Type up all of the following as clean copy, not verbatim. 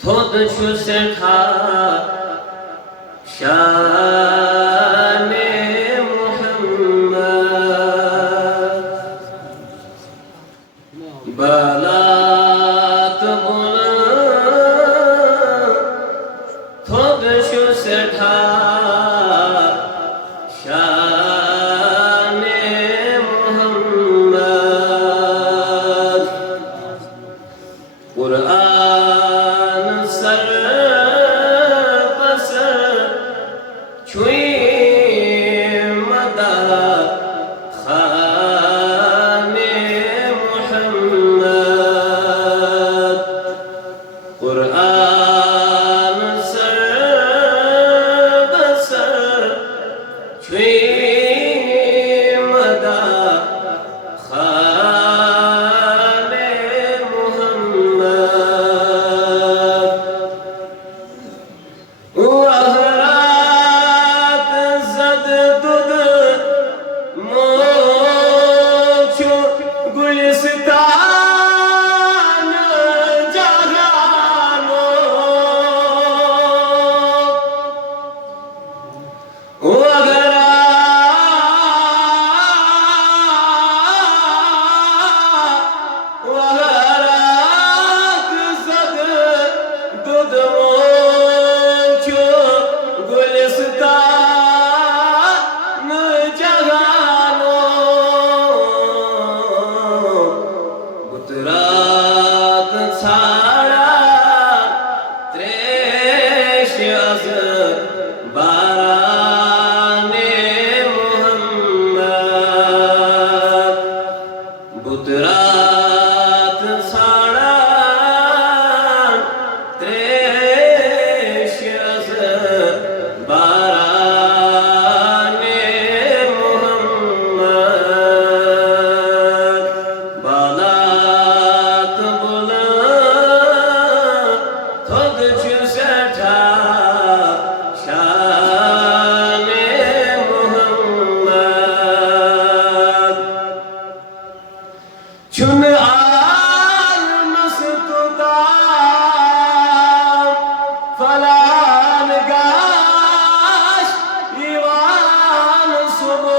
थोद शुसठा शाने मुहम्मद बलात बुलंद थोद शुसठा शाने मुहम्मद कुरान सर बसर छुई मदा खाने मुहम्मद कुरान सर बसर छुई मदा खाने मुहम्मद वहरात जद दुद मोचु गुलिस्तान जहानो वहरात जद दुद मोचु गुलिस्तान जहानो गुजरात छाड़ा त्रेश अज बाराने मुहम्मद गुजरात छाड़ा त्रेश अज बाराने मुहम्मद बालात बुलंद थोद शुसठा शाने मुहम्मद चुन आल मस्तुता फलान गाश ईवान सुबो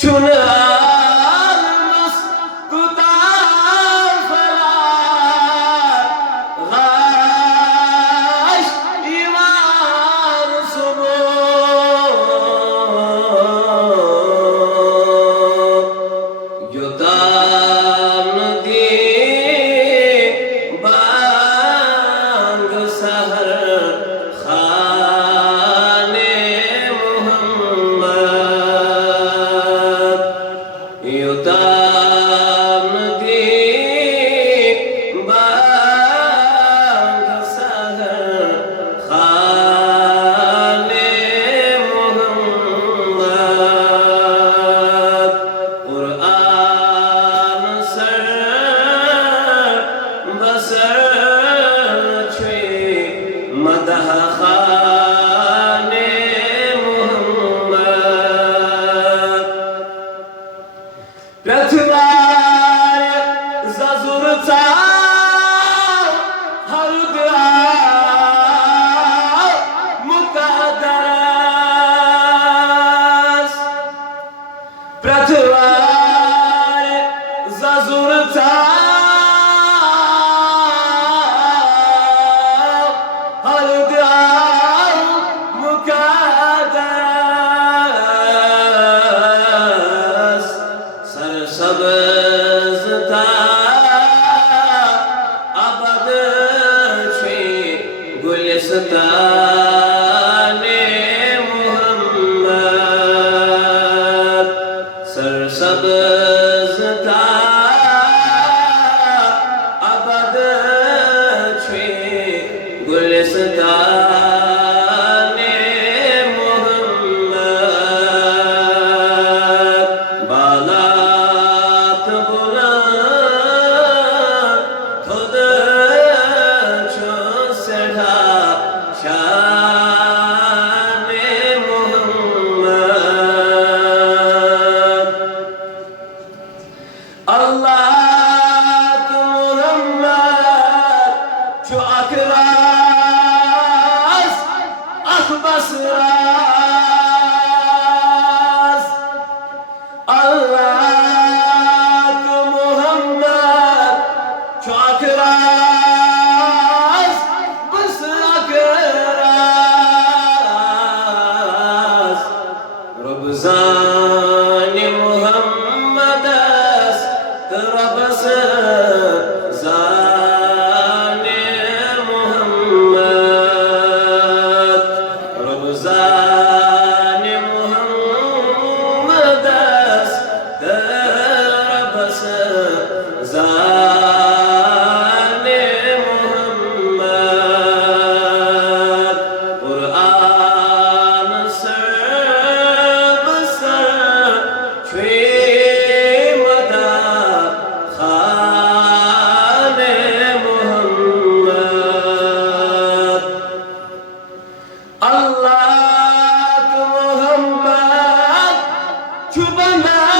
चुन आल मस्तुता फलान गाश ईवान सुबो युतान दी बांग सहर खाने मुहम्मद युतान दी बांग सहर खाने मुहम्मद कुरान सर बसर छुई मदह खाने मुहम्मद पृथ्वाय जजुरचा हरुद्रा मुकद्दस पृथ्वाय जजुरचा हरुद्रा मुकद्दस सरसब्ज था अबद छुई गुलिस्ताने मुहम्मद सरसब्ज था अबद छुई गुलिस्ताने मुहम्मद बालात बुलंद थोद शुसठा शाने मुहम्मद ချူပန်းပါ